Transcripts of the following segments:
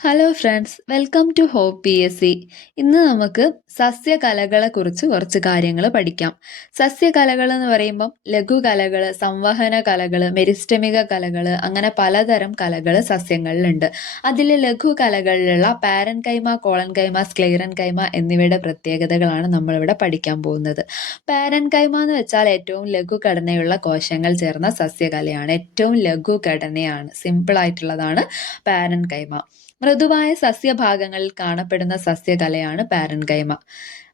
Hello friends welcome to hope P S C ഇന്ന് നമുക്ക് സസ്യകലകളെ സസ്യകലകളെക്കുറിച്ച് കുറച്ച് കാര്യങ്ങൾ പഠിക്കാം. സസ്യകലകൾ എന്ന് പറയുമ്പം ലഘുകലകൾ സംവഹന കലകൾ മെരിസ്റ്റമിക കലകൾ അങ്ങനെ പലതരം കലകൾ സസ്യങ്ങളിലുണ്ട്. അതിൽ ലഘുകലകളിലുള്ള പാരൻ കൈമ കോളൻ കൈമ സ്ക്ലെയറൻ കൈമ എന്നിവയുടെ പ്രത്യേകതകളാണ് നമ്മളിവിടെ പഠിക്കാൻ പോകുന്നത്. പാരൻ കൈമ എന്ന് വെച്ചാൽ ഏറ്റവും ലഘുഘടനയുള്ള കോശങ്ങൾ ചേർന്ന സസ്യകലയാണ്. ഏറ്റവും ലഘുഘടനയാണ് സിമ്പിളായിട്ടുള്ളതാണ് പാരൻ കൈമ മൃദുവായ സസ്യഭാഗങ്ങളിൽ കാണപ്പെടുന്ന സസ്യകലയാണ് പാരൻകൈമ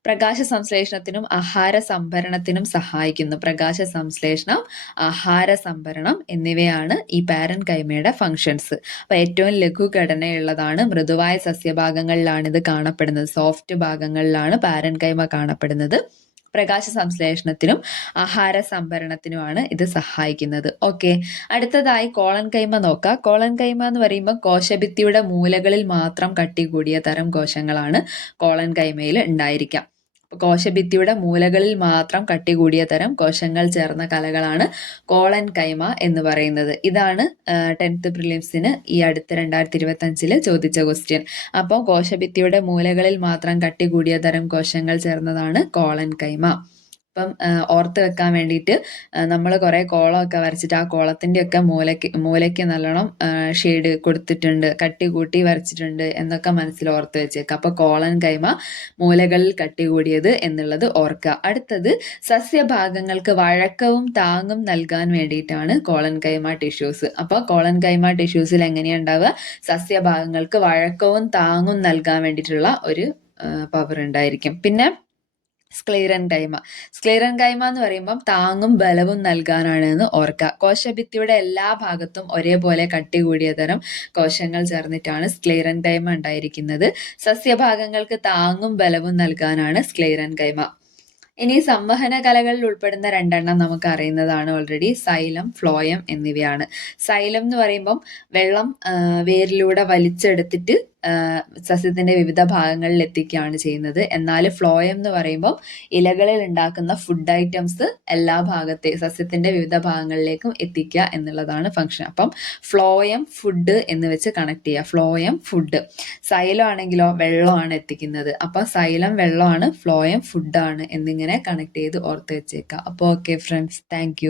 പ്രകാശ സംശ്ലേഷണത്തിനും ആഹാര സംഭരണത്തിനും സഹായിക്കുന്നു. പ്രകാശ സംശ്ലേഷണം ആഹാര സംഭരണം എന്നിവയാണ് ഈ പാരൻ കൈമയുടെ ഫങ്ഷൻസ് അപ്പോൾ ഏറ്റവും ലഘുഘടനയുള്ളതാണ് മൃദുവായ സസ്യഭാഗങ്ങളിലാണ് ഇത് കാണപ്പെടുന്നത്. സോഫ്റ്റ് ഭാഗങ്ങളിലാണ് പാരൻ കൈമ കാണപ്പെടുന്നത്. പ്രകാശ സംശ്ലേഷണത്തിനും ആഹാര സംഭരണത്തിനുമാണ് ഇത് സഹായിക്കുന്നത്. ഓക്കെ അടുത്തതായി കോളൻ കൈമ നോക്കാം. കോളൻ കൈമ എന്ന് പറയുമ്പോൾ കോശഭിത്തിയുടെ മൂലകളിൽ മാത്രം കട്ടി കൂടിയ തരം കോശങ്ങളാണ് കോളൻ കൈമയിൽ ഉണ്ടായിരിക്കാം. കോശഭിത്തിയുടെ മൂലകളിൽ മാത്രം കട്ടി കൂടിയ തരം കോശങ്ങൾ ചേർന്ന കലകളാണ് കോളൻ കൈമ എന്ന് പറയുന്നത്. ഇതാണ് ടെൻത്ത് പ്രിലിംസിന് ഈ അടുത്ത രണ്ടായിരത്തി ഇരുപത്തഞ്ചിൽ ചോദിച്ച ക്വസ്റ്റ്യൻ അപ്പോൾ കോശഭിത്തിയുടെ മൂലകളിൽ മാത്രം കട്ടി കൂടിയ തരം കോശങ്ങൾ ചേർന്നതാണ് കോളൻ കൈമ. അപ്പം ഓർത്ത് വെക്കാൻ വേണ്ടിയിട്ട് നമ്മൾ കുറേ കോളമൊക്കെ വരച്ചിട്ട് ആ കോളത്തിന്റെയൊക്കെ മൂലയ്ക്ക് മൂലയ്ക്ക് നല്ലോണം ഷെയ്ഡ് കൊടുത്തിട്ടുണ്ട് കട്ടി കൂട്ടി വരച്ചിട്ടുണ്ട് എന്നൊക്കെ മനസ്സിൽ ഓർത്ത് വെച്ചേക്കുക അപ്പോൾ കോളൻ കൈമ മൂലകളിൽ കട്ടി കൂടിയത് എന്നുള്ളത് ഓർക്കുക അടുത്തത് സസ്യഭാഗങ്ങൾക്ക് വഴക്കവും താങ്ങും നൽകാൻ വേണ്ടിയിട്ടാണ് കോളൻ കൈമ ടിഷ്യൂസ്. അപ്പോൾ കോളൻ കൈമ ടിഷ്യൂസിൽ എങ്ങനെയാണ് ഉണ്ടാവുക? സസ്യഭാഗങ്ങൾക്ക് വഴക്കവും താങ്ങും നൽകാൻ വേണ്ടിയിട്ടുള്ള ഒരു പവർ ഉണ്ടായിരിക്കും. പിന്നെ സ്ക്ലീറൻ കൈമ സ്ക്ലീറൻ കൈമ എന്ന് പറയുമ്പം താങ്ങും ബലവും നൽകാനാണ് എന്ന് ഓർക്കുക. കോശഭിത്തിയുടെ എല്ലാ ഭാഗത്തും ഒരേപോലെ കട്ടി കൂടിയ തരം കോശങ്ങൾ ചേർന്നിട്ടാണ് സ്ക്ലീറൻ കൈമ ഉണ്ടായിരിക്കുന്നത്. സസ്യഭാഗങ്ങൾക്ക് താങ്ങും ബലവും നൽകാനാണ് സ്ക്ലീറൻ കൈമ ഇനി സംവഹന കലകളിൽ ഉൾപ്പെടുന്ന രണ്ടെണ്ണം നമുക്ക് അറിയുന്നതാണ് ഓൾറെഡി സൈലം ഫ്ലോയം എന്നിവയാണ്. സൈലം എന്ന് പറയുമ്പം വെള്ളം വേരിലൂടെ വലിച്ചെടുത്തിട്ട് സസ്യത്തിന്റെ വിവിധ ഭാഗങ്ങളിൽ എത്തിക്കുകയാണ് ചെയ്യുന്നത്. എന്നാൽ ഫ്ലോയം എന്ന് പറയുമ്പോൾ ഇലകളിൽ ഉണ്ടാക്കുന്ന ഫുഡ് ഐറ്റംസ് എല്ലാ ഭാഗത്തെ സസ്യത്തിന്റെ വിവിധ ഭാഗങ്ങളിലേക്കും എത്തിക്കുക എന്നുള്ളതാണ് ഫംഗ്ഷൻ അപ്പം ഫ്ലോയം ഫുഡ് എന്ന് വെച്ച് കണക്ട് ചെയ്യുക. ഫ്ലോയം ഫുഡ് സൈലം ആണെങ്കിലോ വെള്ളമാണ് എത്തിക്കുന്നത്. അപ്പൊ സൈലം വെള്ളമാണ് ഫ്ലോയം ഫുഡാണ് എന്നിങ്ങനെ കണക്ട് ചെയ്ത് ഓർത്ത് വെച്ചേക്കുക. അപ്പോൾ ഓക്കെ ഫ്രണ്ട്സ് താങ്ക്